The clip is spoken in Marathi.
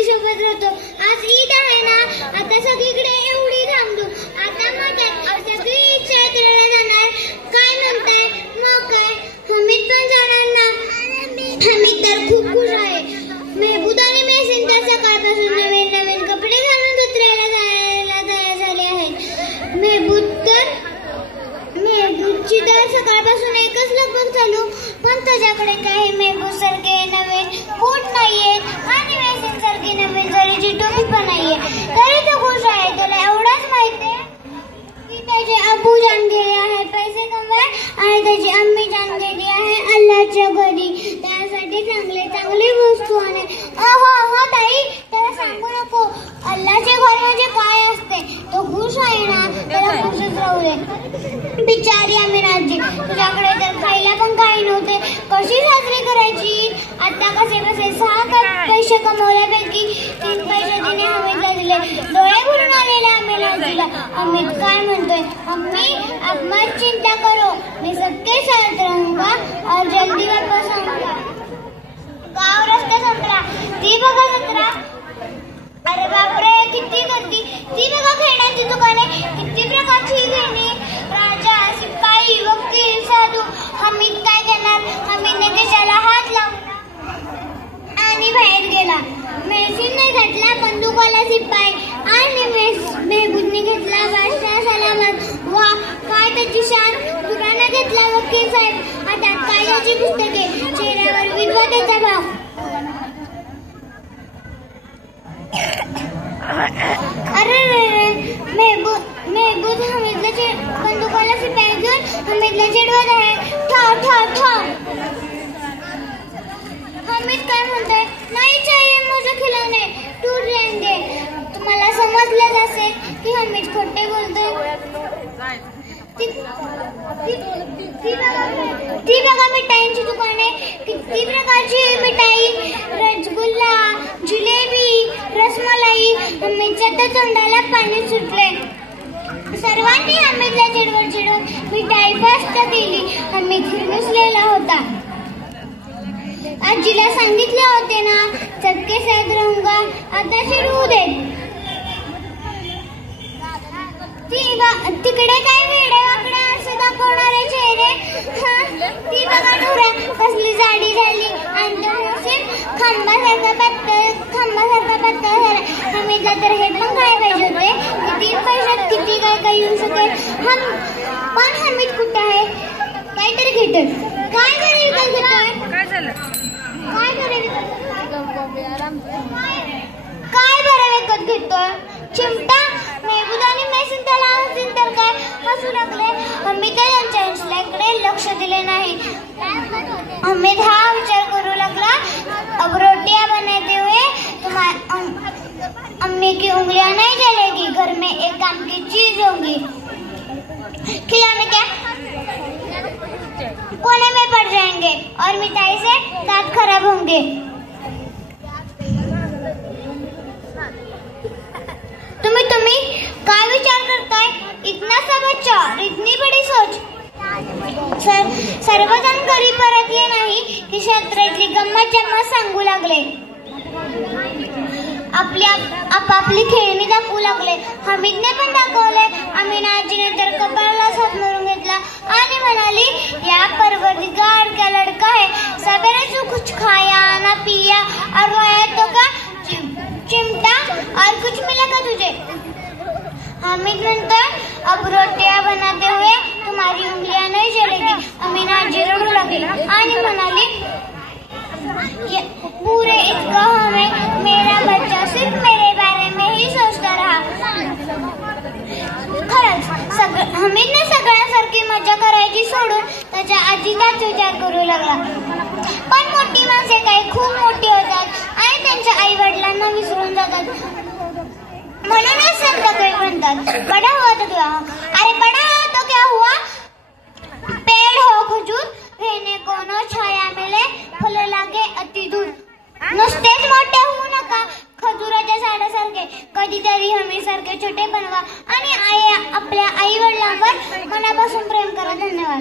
फॅमिली सोबत राहतो। आज ईद आहे ना, आता सगळीकडे एवढी धामधूम, आता मग सगळी इच्छा जाणार। काय म्हणताय? मग काय, हमीद पण जाणार ना। हमीद तर खूप खुश आहे। मेहबूद आणि मेहसिन तर सकाळपासून नवीन नवीन कपडे घालून जत्रेला जायला तयार झाले आहेत। मेहबूदची तर सकाळपासून एकच लगबग चालू, पण त्याच्याकडे काही मेहबूद सारखे नवीन बूट नाहीये आणि मेहसिन सारखी नवीन जरीची टोपी पण नाहीये, तरी तो खुश आहे। त्याला एवढंच माहितीये की त्याचे अब्बू जान गेले आहे पैसे कमवाय आणि त्याची अम्मी जान गेली आहे अल्लाच्या घरी, त्यासाठी चांगले चांगले वस्तू आणे। हो ताई, त्याला सांगू नको, अल्लाचे घर म्हणजे काय असते। तो खुश आहे ना, त्याला खुशच राहू दे। बिचारी आम्ही आजी, तुझ्याकडे तर खायला पण काही नव्हते, कशी साजरी करायची? आता कसे बसे 6 पैसे कमवल्यापैकी 3 पैसे तिने हमीदला दिले। डोळे भरून आलेले आम्ही आजीला। हमीद काय म्हणतोय? मम्मी, अब मत चिंता करो, मैं सबके साथ रहूंगा और जल्दी वापस आऊंगा। गाव रस्ता संपला, ती बघा जत्रा। अरे बापरे, किती गर्दी! ती बघा खेळण्याची दुकाने, किती प्रकारची खेळणी, राजा, शिपाई, वकील, साधू। हमीद काय करणार? हमीदने देशाला हात लावला आणि बाहेर गेला। मेहसिनने घातला बंदूकवाला शिपाई आणि मेहबूदने घेतला बादशाह सलामत। वा, काय त्याची शान! दुराने घेतला वकील साहेब, हातात कायद्याची पुस्तके, चेहऱ्यावर विद्वतेचा भाव। अरे मेहबूद हमीदला बंदूकवाला शिपाई घेऊन हमीदला चिडवत आहे। ठा हमीद काय म्हणतोय? नाही चाहिए मुझे खिलौने, टूट जाएंगे। तुम्हाला समजलंच असेल की हमीद खोटे बोलतोय। ती बघा मिठाईंची दुकाने, किती प्रकारची मिठाई, रसगुल्ला, जिलेबी, रसमलाई। हमीदच्या तर तोंडाला पाणी सुटले। सर्वांनी हमीदला चिडवून मिठाई फस्त केली। हमीद हिरमुसलेला होता। आजीला सांगितले होते ना, सबके साथ रहूंगा, आता चिडवू दे। तिकडे काय वेडेवाकडे असे दाखवणारे चेहरे। ती बघा नूरा, कसली जाडी झाली आणि तो मेहसिन खांबासारखा पत्ता झाला। हमीदला तर हे पण काय पाहिजे होते की 3 पैशात किती काय येऊ शकेल। पण हमीद कुठे आहे? काहीतरी घेतोय। काय बरे विकत घेतोय? काय झालं? काय बरे विकत घेतोय? चिमटा? मेहबूद आणि मेहसिन त्याला हसतील तर काय हसू लागले। हमीद त्यांच्या हसण्याकडे लक्ष दिले नाही। हमीद हा विचार करू लागला, अब रोटियां बनाते हुए अम्मी की उंगलियां नहीं जलेगी, घर में एक काम की चीज होगी। खिलौने क्या कोने में पड़ जाएंगे और मिठाई से दांत खराब होंगे। तुम्ही काय विचार करताय? इतना सा बच्चा और इतनी बड़ी सोच। सर्वजण घरी परतले नाही की जत्रेतली गंमत जम्मत सांगू लागले। आपापली खेळणी दाखवू लागले। हमीदने पण दाखवले। आमीना आजीने तर कपाळाला हात मारून घेतला आणि म्हणाली, या परवरदिगार का लड़का है, सवेरे से कुछ खाया ना पिया और रोया तो का चिमटा, और कुछ मिलेगा तुझे? हमीद म्हणतोय, अब रोटियां बनाते हुए तुम्हारी उंगलियां नहीं जलेगी। अमीना आजी रडू लागली आणि म्हणाली, पूरे ईदगाह में मेरा बच्चा सिर्फ मेरे बारे में ही सोचता रहा। खरंच हमीदने सगळ्यांसारखी मजा करायची सोडून त्याच्या आजीचाच विचार करू लागला। पण मोठी माणसे काही खूप मोठी होतात आणि त्यांच्या आई वडिलांना विसरून जातात। म्हणूनच संत कवी म्हणतात, बड़ा हुआ तो क्या हुआ? अरे बड़ा हुआ तो क्या हुआ? पेड़ हो खजूर, रहने को न छाया मिले, फल लागे अति दूर। नुसतेच मोठे होऊ नका, खजुराच्या झाडासारखे कधीतरी हमीसारखे छोटे बनवा आणि आपल्या आई वडिलांवर मनापासून प्रेम करा। धन्यवाद।